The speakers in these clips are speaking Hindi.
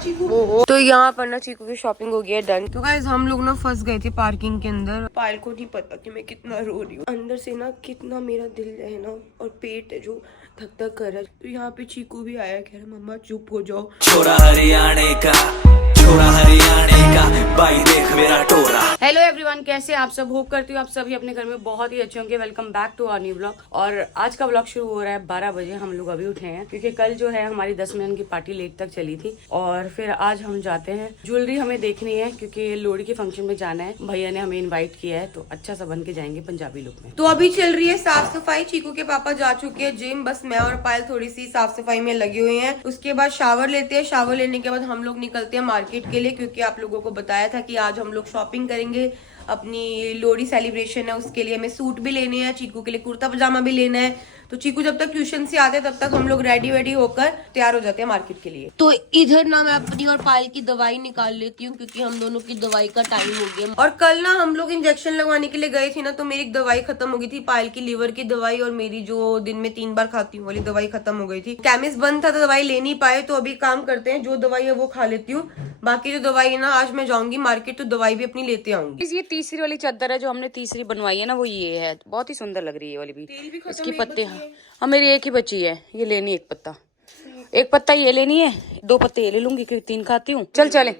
वो तो यहाँ पर ना चीकू की शॉपिंग हो गई है डन। तो गाइस हम लोग ना फंस गए थे पार्किंग के अंदर। पायल को नहीं पता कि मैं कितना रो रही हूँ, अंदर से ना कितना मेरा दिल है ना और पेट है जो धक धक कर रहा है। तो यहाँ पे चीकू भी आया, कह रहा मम्मा चुप हो जाओ। छोरा हरियाणे का, छोरा हरियाणे का, भाई देख मेरा टोरा। हेलो एवरीवन, कैसे आप सब? होप करती हूँ आप सभी अपने घर में बहुत ही अच्छे होंगे। Welcome back to our new blog. और आज का ब्लॉग शुरू हो रहा है 12 बजे। हम लोग अभी उठे हैं क्योंकि कल जो है हमारी 10 मिनट की पार्टी लेट तक चली थी और फिर आज हम जाते हैं। ज्वेलरी हमें देखनी है क्योंकि लोहड़ी के फंक्शन में जाना है। भैया ने हमें इन्वाइट किया है तो अच्छा सा बन के जाएंगे पंजाबी लुक में। तो अभी चल रही है साफ सफाई। चीकू के पापा जा चुके हैं जिम, बस मैं और पायल थोड़ी सी साफ सफाई में लगी हुई हैं। उसके बाद शावर लेते हैं। शावर लेने के बाद हम लोग निकलते हैं मार्केट के लिए क्योंकि आप लोगों को बताया था कि आज हम लोग शॉपिंग करेंगे। अपनी लोहड़ी सेलिब्रेशन है, उसके लिए हमें सूट भी लेने हैं, चीकू के लिए कुर्ता पजामा भी लेना है। तो चीकू जब तक ट्यूशन से आते हैं तब तक हम लोग रेडी वेडी होकर तैयार हो जाते हैं मार्केट के लिए। तो इधर ना मैं अपनी और पायल की दवाई निकाल लेती हूँ क्योंकि हम दोनों की दवाई का टाइम हो गया। और कल ना हम लोग इंजेक्शन लगवाने के लिए गए थे ना, तो मेरी दवाई खत्म हो गई थी। पायल की लीवर की दवाई और मेरी जो दिन में 3 बार खाती हूँ वाली दवाई खत्म हो गई थी। केमिस्ट बंद था तो दवाई ले नहीं पाए। तो अभी काम करते हैं, जो दवाई है वो खा लेती हूँ, बाकी जो दवाई है ना आज मैं जाऊंगी मार्केट तो दवाई भी अपनी लेते आऊंगी। ये तीसरी वाली चादर है जो हमने तीसरी बनवाई है ना, वो ये है। बहुत ही सुंदर लग रही है ये वाली भी। इसकी पत्ते हाँ मेरी एक ही बची है, ये लेनी एक पत्ता। एक पत्ता ये लेनी है, 2 पत्ते ये ले लूंगी क्योंकि 3 खाती हूँ। चल चले।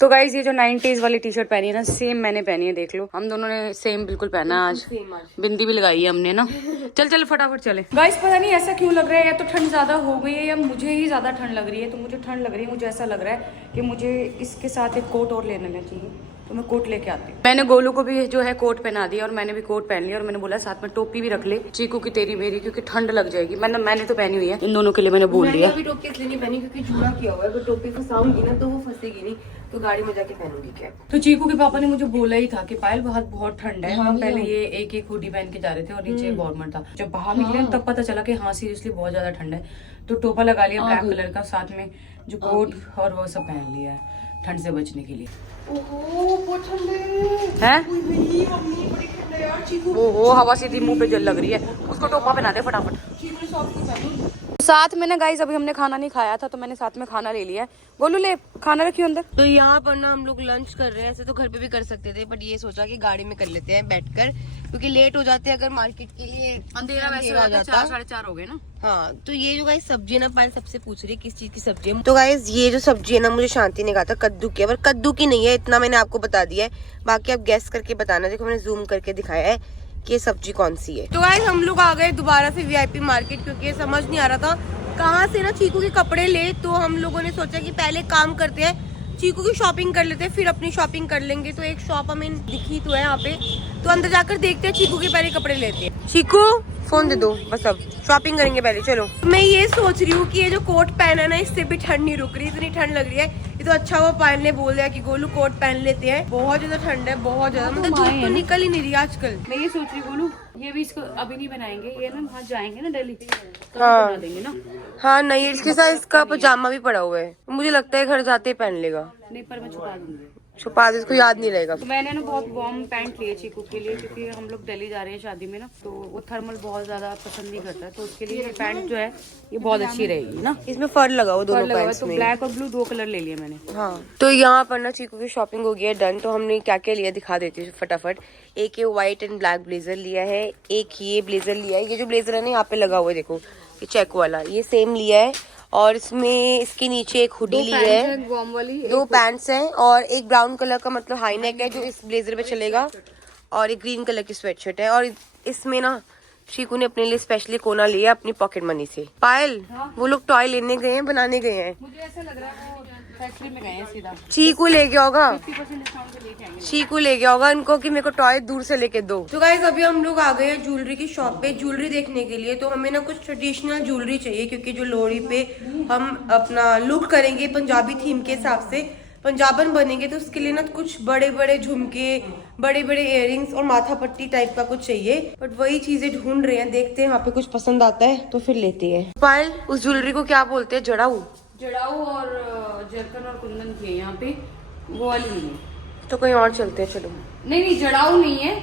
तो गाइज ये जो 90s वाली टी शर्ट पहनी है ना, सेम मैंने पहनी है। देख लो हम दोनों ने सेम बिल्कुल पहना है आज। बिंदी भी लगाई है हमने ना। चल चल फटाफट चले। गाइज पता नहीं ऐसा क्यों लग रहा है, या तो ठंड ज्यादा हो गई है या मुझे ही ज्यादा ठंड लग रही है। तो मुझे ठंड लग रही है, मुझे ऐसा लग रहा है कि मुझे इसके साथ एक कोट और लेना चाहिए। तो मैं कोट लेके आती हूँ। मैंने गोलू को भी जो है कोट पहना दिया और मैंने भी कोट पहन लिया और मैंने बोला साथ में टोपी भी रख ले चीकू की तेरी मेरी, क्योंकि ठंड लग जाएगी। मैंने तो पहनी हुई है, इन दोनों के लिए मैंने बोल दिया। अभी टोपी इसलिए नहीं पहनी क्योंकि जूड़ा किया हुआ है, अगर टोपी फंसाऊंगी ना तो वो फंसेगी नहीं, तो गाड़ी में जाके पहनूंगी क्या। तो चीकू के पापा ने मुझे बोला ही था कि पायल बहुत ठंड है। हम पहले ये एक हुडी पहन के जा रहे थे और नीचे गवर्नमेंट था। जब बाहर निकले तब पता चला कि हाँ सीरियसली बहुत ज्यादा ठंड है। तो टोपा लगा लिया ब्लैक कलर का, साथ में जो कोट और वो सब पहन लिया है ठंड से बचने के लिए। बहुत ठंड है है। ओहो हवा सीधी मुंह पे जल लग रही है। उसको टोपा पहना दे फटाफट। साथ में ना गाइस अभी हमने खाना नहीं खाया था तो मैंने साथ में खाना ले लिया है। गोलू ले खाना रखियो अंदर। तो यहाँ पर ना हम लोग लंच कर रहे हैं। ऐसे तो घर पे भी कर सकते थे बट ये सोचा कि गाड़ी में कर लेते हैं बैठकर, क्योंकि लेट हो जाते हैं अगर मार्केट के लिए। अंधेरा वैसे हो जाता है, 4 साढ़े 4 हो गए ना। हाँ तो ये जो गाइस सब्जी है ना, पायल सबसे पूछ रही है किस चीज की सब्जी है। तो गाइस ये जो सब्जी है ना, मुझे शांति ने कहा था कद्दू की है, पर कद्दू की नहीं है, इतना मैंने आपको बता दिया है। बाकी आप गैस करके बताना। देखो मैंने जूम करके दिखाया है कि ये सब्जी कौन सी है। तो गाइस हम लोग आ गए दोबारा से VIP मार्केट, क्योंकि समझ नहीं आ रहा था कहाँ से ना चीकू के कपड़े ले। तो हम लोगों ने सोचा कि पहले काम करते हैं, चीकू की शॉपिंग कर लेते हैं, फिर अपनी शॉपिंग कर लेंगे। तो एक शॉप हमें दिखी तो है यहाँ पे, तो अंदर जाकर देखते हैं, चीकू के पहले कपड़े लेते हैं। चीकू फोन दे दो, बस अब शॉपिंग करेंगे पहले। चलो मैं ये सोच रही हूँ कि ये जो कोट पहना है ना, इससे भी ठंड नहीं रुक रही, इतनी ठंड लग रही है। ये तो अच्छा हुआ पायल ने बोल दिया कि गोलू कोट पहन लेते हैं। बहुत ज्यादा ठंड है, बहुत ज्यादा, मतलब धूप तो निकल ही नहीं रही आजकल। मैं ये सोच रही गोलू ये भी इसको अभी नहीं बनाएंगे, ये ना वहाँ जाएंगे ना दिल्ली तो हाँ बना देंगे ना। हाँ नहीं, इसके साथ इसका पजामा भी पड़ा हुआ है, मुझे लगता है घर जाते ही पहन लेगा। नहीं पर मैं छुपा दूंगी। छुपा दे, इसको याद नहीं रहेगा। तो मैंने ना बहुत वार्म पैंट लिए चीकू के लिए, क्योंकि हम लोग दिल्ली जा रहे हैं शादी में ना, तो वो थर्मल बहुत ज्यादा पसंद नहीं करता, तो उसके लिए ये पैंट जो है ये बहुत अच्छी रहेगी ना। इसमें फर लगा हुआ दोनों पैंट्स तो में। ब्लैक और ब्लू 2 कलर ले लिए मैंने। हाँ तो यहाँ पर ना चीकू की शॉपिंग हो गई है डन। तो हमने क्या क्या लिया दिखा देती हूँ फटाफट। एक ये व्हाइट एंड ब्लैक ब्लेजर लिया है, एक ये ब्लेजर लिया है। ये जो ब्लेजर है ना यहाँ पे लगा हुआ है, देखो ये चेक वाला, ये सेम लिया है। और इसमें इसके नीचे एक हुडी ली है, 2 पैंट्स हैं और एक ब्राउन कलर का मतलब हाई नेक है जो इस ब्लेजर पे चलेगा, और एक ग्रीन कलर की स्वेटशर्ट है। और इसमें ना चीकू ने अपने लिए स्पेशली कोना लिया अपनी पॉकेट मनी से। पायल वो लोग टॉय लेने गए हैं, बनाने गए हैं। मुझे ऐसा लग रहा है वो फैक्ट्री में गए हैं सीधा। चीकू ले गया होगा, 50% डिस्काउंट पे लेके आएंगे। चीकू ले गया होगा इनको कि मेरे को टॉय दूर से लेके दो। तो गाइस अभी हम लोग आ गए हैं ज्वेलरी की शॉप पे ज्वेलरी देखने के लिए। तो हमें ना कुछ ट्रेडिशनल ज्वेलरी चाहिए, क्योंकि जो लोहड़ी पे हम अपना लुक करेंगे पंजाबी थीम के हिसाब से, पंजाबन बनेंगे, तो उसके लिए ना कुछ बड़े बड़े झुमके, बड़े बड़े इयररिंग्स और माथा पट्टी टाइप का कुछ चाहिए। बट वही चीजें ढूंढ रहे हैं, देखते हैं यहाँ पे कुछ पसंद आता है तो फिर लेते हैं। पायल उस ज्वेलरी को क्या बोलते हैं? जड़ाऊ और जरकन और कुंदन की है यहाँ पे, वो वाली नहीं है। तो कहीं और चलते हैं, चलो। नहीं जड़ाऊ नहीं है,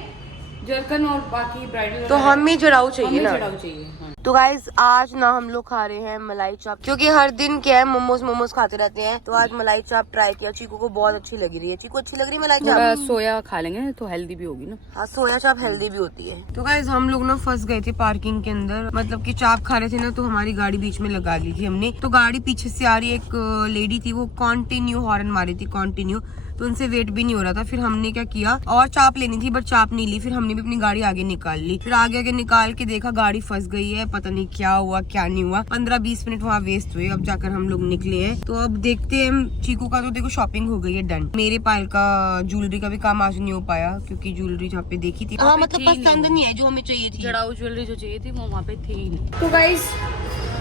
जरकन और बाकी ब्राइडल। तो हम ही जड़ाऊ चाहिए ना। जड़ाऊ चाहिए हाँ। तो गाइज आज ना हम लोग खा रहे हैं मलाई चाप, क्योंकि हर दिन क्या है मोमोज खाते रहते हैं, तो आज मलाई चाप ट्राई किया। चीकू को बहुत अच्छी लग रही है। चीकू अच्छी लग रही है मलाई चाप? सोया खा लेंगे तो हेल्दी भी होगी ना। हाँ, सोया चाप हेल्दी भी होती है। तो गाइज हम लोग ना फंस गए थे पार्किंग के अंदर, मतलब कि चाप खा रहे थे ना, तो हमारी गाड़ी बीच में लगा ली थी हमने। तो गाड़ी पीछे से आ रही एक लेडी थी, वो कंटिन्यू हॉर्न मारी थी कंटिन्यू, तो उनसे वेट भी नहीं हो रहा था। फिर हमने क्या किया, और चाप लेनी थी बट चाप नहीं ली, फिर हमने भी अपनी गाड़ी आगे निकाल ली। फिर आगे निकाल के देखा गाड़ी फंस गई है, पता नहीं क्या हुआ क्या नहीं हुआ। 15-20 मिनट वहाँ वेस्ट हुए। अब जाकर हम लोग निकले हैं, तो अब देखते हैं। चीकू का तो देखो शॉपिंग हो गई है डन। मेरे पायल का ज्वेलरी का भी काम आज नहीं हो पाया, क्योंकि ज्वेलरी जहाँ पे देखी थी मतलब पसंद नहीं है जो हमें चाहिए थी। जड़ाऊ ज्वेलरी जो चाहिए थी वो वहाँ पे थी ही नहीं। तो गाइस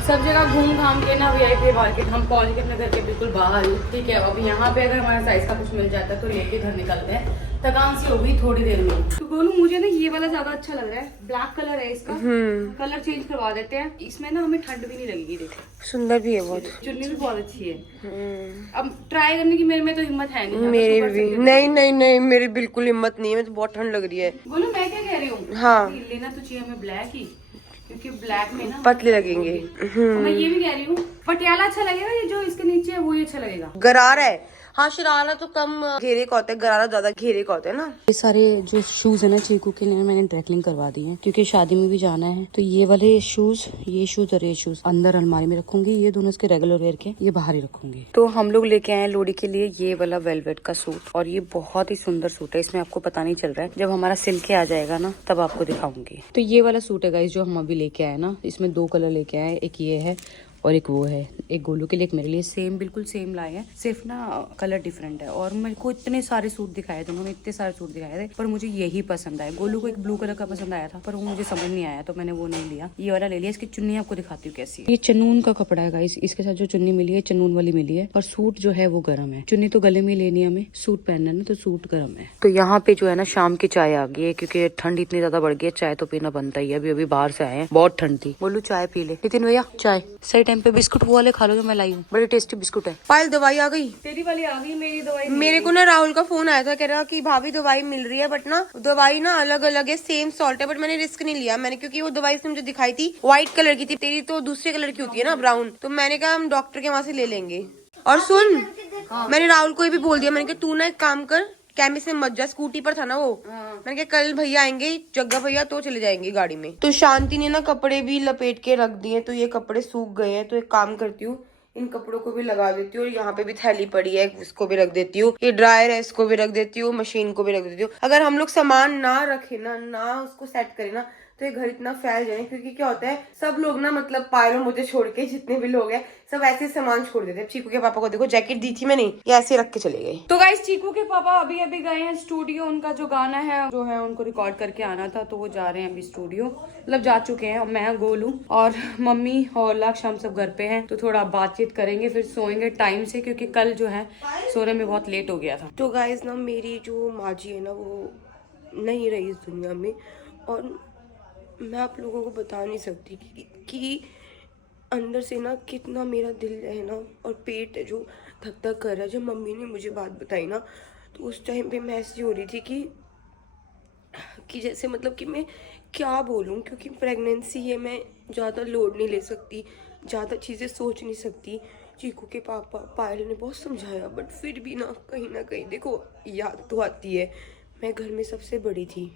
सब जगह घूम घाम के ना VIP मार्केट हम पहुंच गए अपने घर के बिल्कुल बाहर। ठीक है, अब यहाँ पे अगर हमारे साइज का कुछ मिल जाता है तो लेके घर निकलते हैं। थकान सी हो गई थोड़ी देर में। तो बोलूं मुझे ना ये वाला ज्यादा अच्छा लग रहा है, ब्लैक कलर है इसका। कलर चेंज करवा देते हैं, इसमें ना हमें ठंड भी नहीं लगेगी। देखो सुंदर भी है बहुत, चुन्नी भी बहुत अच्छी है। अब ट्राई करने की मेरे में तो हिम्मत है नहीं। मेरी भी नहीं, मेरी बिल्कुल हिम्मत नहीं है। मैं तो बहुत ठंड लग रही है। बोलो मैं क्या कह रही हूँ, हाँ लेना तो चाहिए हमें ब्लैक ही, क्योंकि ब्लैक में ना पतले लगेंगे। मैं ये भी कह रही हूँ पटियाला अच्छा लगेगा, ये जो इसके नीचे है वो ही अच्छा लगेगा। गरारा है। हाँ, शरारा तो कम घेरे का होता है, गरारा ज्यादा घेरे का होता है ना। ये सारे जो शूज है ना चीकू के लिए मैंने ड्राइक्लिंग करवा दी है, क्योंकि शादी में भी जाना है। तो ये वाले शूज, ये शूज और ये शूज अंदर अलमारी में रखूंगी। ये दोनों इसके रेगुलर वेयर के, ये बाहर ही रखूंगी। तो हम लोग लेके आए हैं लोडी के लिए ये वाला वेलवेट का सूट, और ये बहुत ही सुंदर सूट है। इसमें आपको पता नहीं चल रहा है, जब हमारा सिल के आ जाएगा ना तब आपको दिखाऊंगी। तो ये वाला सूट है गाइस जो हम अभी लेके आए ना, इसमें 2 कलर लेके आए, एक ये है और एक वो है। एक गोलू के लिए एक मेरे लिए, सेम बिल्कुल सेम लाए हैं, सिर्फ ना कलर डिफरेंट है। और मेरे को इतने सारे सूट दिखाए थे, उन्होंने इतने सारे सूट दिखाए थे, पर मुझे यही पसंद आया। गोलू को एक ब्लू कलर का पसंद आया था, पर वो मुझे समझ नहीं आया, तो मैंने वो नहीं लिया। ये वाला ले लिया। इसकी चुन्नी आपको दिखाती हूँ कैसी। ये चनून का कपड़ा है गाइस, इसके साथ जो चुन्नी मिली है चनून वाली मिली है, और सूट जो है वो गर्म है। चुन्नी तो गले में लेनी है हमें, सूट पहनना है ना, तो सूट गर्म है। तो यहाँ पे जो है ना शाम की चाय आ गई है, क्योंकि ठंड इतनी ज्यादा बढ़ गई है, चाय तो पीना बनता ही है। अभी बाहर से आए हैं, बहुत ठंड थी। बोलू चाय पी ले। नितिन भैया चाय। सही टाइम पे बिस्कुट वो वाले खा लो जो मैं लाई हूँ, बड़ी टेस्टी बिस्कुट है। पायल दवाई आ गई? तेरी वाली आ गई, मेरी दवाई मेरे को ना राहुल का फोन आया था, कह रहा कि भाभी दवाई मिल रही है, बट ना दवाई ना अलग अलग है, सेम सॉल्ट है, बट मैंने रिस्क नहीं लिया। मैंने क्योंकि वो दवाई से मुझे दिखाई थी व्हाइट कलर की थी, तेरी तो दूसरे कलर की होती है ना, ब्राउन। तो मैंने कहा हम डॉक्टर के वहाँ से ले लेंगे। और सुन, मैंने राहुल को भी बोल दिया, मैंने कहा तू ना एक काम कर, केमिस्ट में मत जा, स्कूटी पर था ना वो। मैंने कहा कल भैया आएंगे, जग्गा भैया, तो चले जाएंगे गाड़ी में। तो शांति ने ना कपड़े भी लपेट के रख दिए, तो ये कपड़े सूख गए हैं। तो एक काम करती हूँ, इन कपड़ों को भी लगा देती हूँ, और यहाँ पे भी थैली पड़ी है, इसको भी रख देती हूँ। ये ड्रायर है, इसको भी रख देती हूँ, मशीन को भी रख देती हूँ। अगर हम लोग सामान ना रखे ना उसको सेट करें ना, तो ये घर इतना फैल जाए। क्योंकि क्या होता है, सब लोग ना मतलब पायल मुझे छोड़ के जितने भी लोग हैं सब ऐसे सामान छोड़ देते हैं। चीकू के पापा को देखो, जैकेट दी थी मैंने, ये ऐसे रख के चले गए। तो गाइस चीकू के पापा अभी गए हैं स्टूडियो, उनका जो गाना है जो है उनको रिकॉर्ड करके आना था, तो वो जा रहे हैं अभी स्टूडियो, मतलब जा चुके हैं। मैं, गोलू और मम्मी और लक्ष्य हम सब घर पे हैं, तो थोड़ा बातचीत करेंगे, फिर सोएंगे टाइम से, क्योंकि कल जो है सोने में बहुत लेट हो गया था। तो गाइस ना मेरी जो माँ जी है ना वो नहीं रही इस दुनिया में, और मैं आप लोगों को बता नहीं सकती कि अंदर से ना कितना मेरा दिल है ना, और पेट है जो धक धक कर रहा है। जब मम्मी ने मुझे बात बताई ना, तो उस टाइम पे मैं ऐसी हो रही थी कि जैसे मतलब कि मैं क्या बोलूं, क्योंकि प्रेगनेंसी है, मैं ज़्यादा लोड नहीं ले सकती, ज़्यादा चीज़ें सोच नहीं सकती। चीकू के पापा पायल ने बहुत समझाया, बट फिर भी ना कहीं देखो याद तो आती है। मैं घर में सबसे बड़ी थी,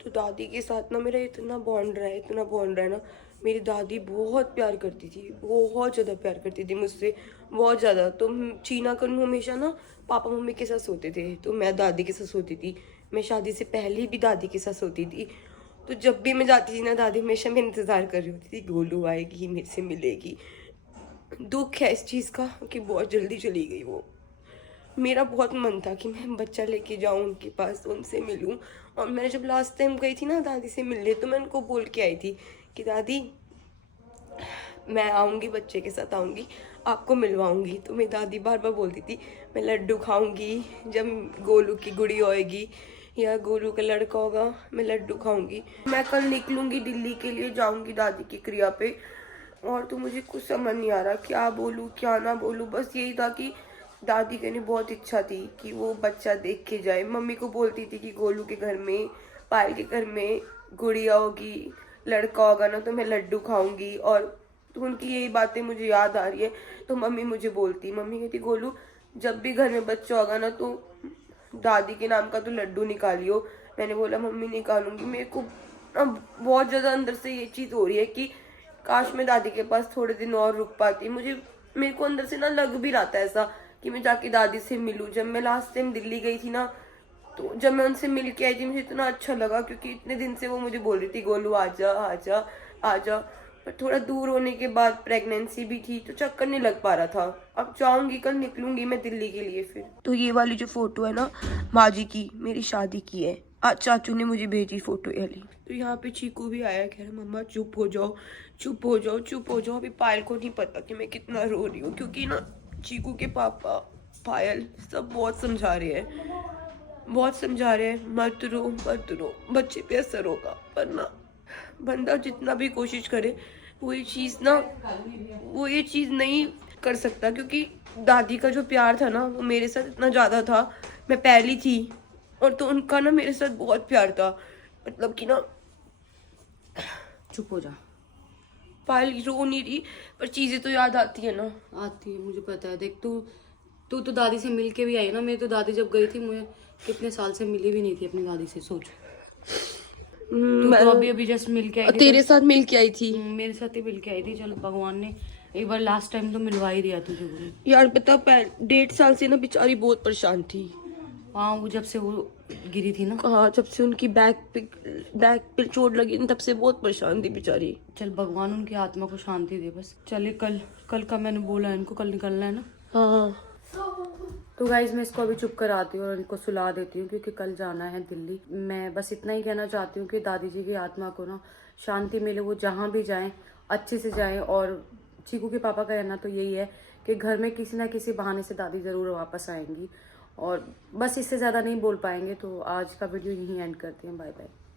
तो दादी के साथ ना मेरा इतना बॉन्ड रहा है ना। मेरी दादी बहुत प्यार करती थी, बहुत ज़्यादा प्यार करती थी मुझसे, बहुत ज़्यादा। तो चीना करूँ हमेशा ना पापा मम्मी के साथ सोते थे, तो मैं दादी के साथ सोती थी। मैं शादी से पहले भी दादी के साथ सोती थी। तो जब भी मैं जाती थी ना, दादी हमेशा मेरा इंतज़ार कर रही होती थी, गोलू आएगी, मेरे से मिलेगी। दुख है इस चीज़ का कि बहुत जल्दी चली गई वो। मेरा बहुत मन था कि मैं बच्चा लेके जाऊं उनके पास, उनसे मिलूं। और मैंने जब लास्ट टाइम गई थी ना दादी से मिलने, तो मैं उनको बोल के आई थी कि दादी मैं आऊँगी, बच्चे के साथ आऊँगी, आपको मिलवाऊँगी। तो मेरी दादी बार बार बोलती थी मैं लड्डू खाऊँगी, जब गोलू की गुड़ी होएगी या गोलू का लड़का होगा मैं लड्डू खाऊँगी। मैं कल निकलूँगी दिल्ली के लिए, जाऊँगी दादी की क्रिया पे। और तो मुझे कुछ समझ नहीं आ रहा क्या बोलूँ क्या ना बोलूँ। बस यही था कि दादी की बहुत इच्छा थी कि वो बच्चा देख के जाए। मम्मी को बोलती थी कि गोलू के घर में, पायल के घर में गुड़िया होगी, लड़का होगा ना तो मैं लड्डू खाऊंगी। और तो उनकी यही बातें मुझे याद आ रही है। तो मम्मी मुझे बोलती, मम्मी कहती गोलू जब भी घर में बच्चा होगा ना तो दादी के नाम का तो लड्डू निकालियो। मैंने बोला मम्मी निकालूंगी। मेरे को अब बहुत ज्यादा अंदर से ये चीज हो रही है कि काश मैं दादी के पास थोड़े दिन और रुक पाती। मेरे को अंदर से ना लग भी रहा था ऐसा कि मैं जाके दादी से मिलूं। जब मैं लास्ट टाइम दिल्ली गई थी ना तो जब मैं उनसे मिल के आई थी मुझे इतना अच्छा लगा, क्योंकि इतने दिन से वो मुझे बोल रही थी गोलू आजा आजा आजा। पर थोड़ा दूर होने के बाद प्रेगनेंसी भी थी तो चक्कर नहीं लग पा रहा था। अब जाऊंगी, कल निकलूंगी मैं दिल्ली के लिए फिर। तो ये वाली जो फोटो है ना माँ जी की, मेरी शादी की है। आज चाचू ने मुझे भेजी फोटो ये वाली। तो यहाँ पे चीकू भी आया, कह रहा मम्मा चुप हो जाओ चुप हो जाओ चुप हो जाओ। अभी पायल को नहीं पता कि मैं कितना रो रही हूँ, क्योंकि ना चीकू के पापा पायल सब बहुत समझा रहे हैं मत रो बच्चे पे असर होगा। पर ना बंदा जितना भी कोशिश करे वो ये चीज नहीं कर सकता, क्योंकि दादी का जो प्यार था ना वो मेरे साथ इतना ज्यादा था। मैं पहली थी और तो उनका ना मेरे साथ बहुत प्यार था। मतलब कि ना चुप हो जा। पायल रो नहीं रही पर चीजें तो याद आती है ना। आती है, मुझे पता है। देख तू तो दादी से मिल के भी आई ना। मेरी तो दादी जब गई थी मुझे कितने साल से मिली भी नहीं थी अपनी दादी से, सोच। तू तो अभी जस्ट मिल के आई थी। तेरे साथ मिल के आई थी। मेरे साथ ही मिल के आई थी। चलो भगवान ने एक बार लास्ट टाइम तो मिलवा ही दिया तुझे। यार पता 1.5 साल से ना बेचारी बहुत परेशान थी। हाँ, वो जब से वो गिरी थी ना। हाँ, जब से उनकी बैक पे चोट लगी ना तब से बहुत परेशान थी बेचारी। चल भगवान उनकी आत्मा को शांति दे बस। चले कल का मैंने बोला है इनको, कल निकलना है ना। हाँ तो गाइज मैं इसको अभी चुप कराती हूँ और इनको सुला देती हूँ, क्योंकि कल जाना है दिल्ली। मैं बस इतना ही कहना चाहती हूँ कि दादी जी की आत्मा को ना शांति मिले, वो जहाँ भी जाएं अच्छे से जाएं। और चीकू के पापा का कहना तो यही है कि घर में किसी ना किसी बहाने से दादी ज़रूर वापस आएंगी। और बस इससे ज़्यादा नहीं बोल पाएंगे। तो आज का वीडियो यहीं एंड करती हैं। Bye bye.